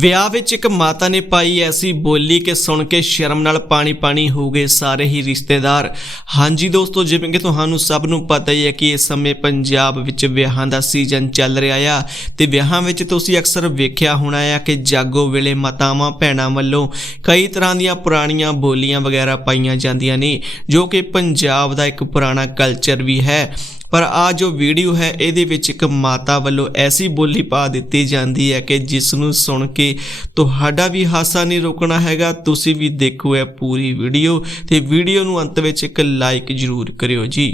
ਵਿਆਹ ਵਿੱਚ ਇੱਕ ਮਾਤਾ ਨੇ ਪਾਈ ਐਸੀ ਬੋਲੀ ਕਿ ਸੁਣ ਕੇ ਸ਼ਰਮ ਨਾਲ ਪਾਣੀ ਪਾਣੀ ਹੋ ਗਏ ਸਾਰੇ ਹੀ ਰਿਸ਼ਤੇਦਾਰ। ਹਾਂਜੀ ਦੋਸਤੋ, ਜਿਵੇਂ ਕਿ ਤੁਹਾਨੂੰ ਸਭ ਨੂੰ ਪਤਾ ਹੀ ਹੈ ਕਿ ਇਸ ਸਮੇਂ ਪੰਜਾਬ ਵਿੱਚ ਵਿਆਹਾਂ ਦਾ ਸੀਜ਼ਨ ਚੱਲ ਰਿਹਾ ਆ ਤੇ ਵਿਆਹਾਂ ਵਿੱਚ ਤੁਸੀਂ ਅਕਸਰ ਵੇਖਿਆ ਹੋਣਾ ਆ ਕਿ ਜਾਗੋ ਵੇਲੇ ਮਾਤਾਵਾਂ ਭੈਣਾਂ ਵੱਲੋਂ ਕਈ ਤਰ੍ਹਾਂ ਦੀਆਂ ਪੁਰਾਣੀਆਂ ਬੋਲੀਆਂ ਵਗੈਰਾ ਪਾਈਆਂ ਜਾਂਦੀਆਂ ਨੇ, ਜੋ ਕਿ ਪੰਜਾਬ ਦਾ ਇੱਕ ਪੁਰਾਣਾ ਕਲਚਰ ਵੀ ਹੈ। ਪਰ ਆ ਜੋ ਵੀਡੀਓ ਹੈ, ਇਹਦੇ ਵਿੱਚ ਇੱਕ ਮਾਤਾ ਵੱਲੋਂ ਐਸੀ ਬੋਲੀ ਪਾ ਦਿੱਤੀ ਜਾਂਦੀ ਹੈ ਕਿ ਜਿਸ ਨੂੰ ਸੁਣ ਕੇ ਤੁਹਾਡਾ ਵੀ ਹਾਸਾ ਨਹੀਂ ਰੁਕਣਾ ਹੈਗਾ, ਤੁਸੀਂ ਵੀ ਦੇਖੋ ਇਹ ਪੂਰੀ ਵੀਡੀਓ ਤੇ ਵੀਡੀਓ ਨੂੰ ਅੰਤ ਵਿੱਚ ਇੱਕ ਲਾਈਕ ਜ਼ਰੂਰ ਕਰਿਓ ਜੀ।